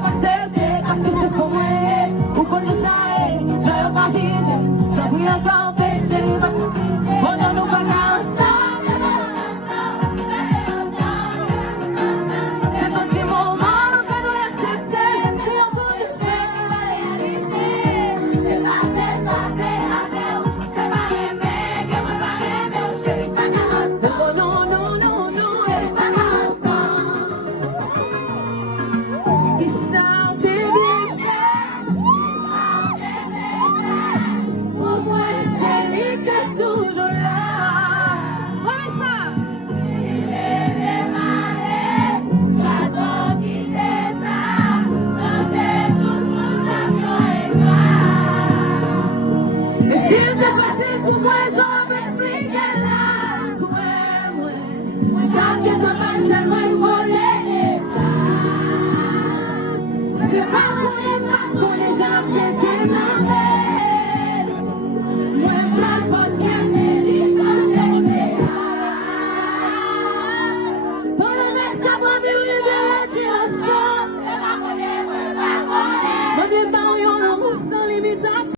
pas accepter, parce que c'est pour moi. Ou qu'on nous aille, j'ai pas jugé, t'as pris encore péché. On n'en nous pas qu'à ça. C'est ton petit moment, nous que nous accepter. Puis on compte faire la réalité. C'est pas fait, c'est pas aimer, que moi pas aimer, chérie, pas qu'à ça. Non, non, non, non, chérie, pas qu'à ça. Ils sont bien faits, pour moi c'est lui qui est toujours là. Oui, mais ça. Il est démarré, l'oiseau qui descend, manger tout le monde l'avion est là. Et s'il était facile pour moi, j'en m'expliquer là. Ouais, t'inquiète pas, c'est moi voler. C'est pas pour moi.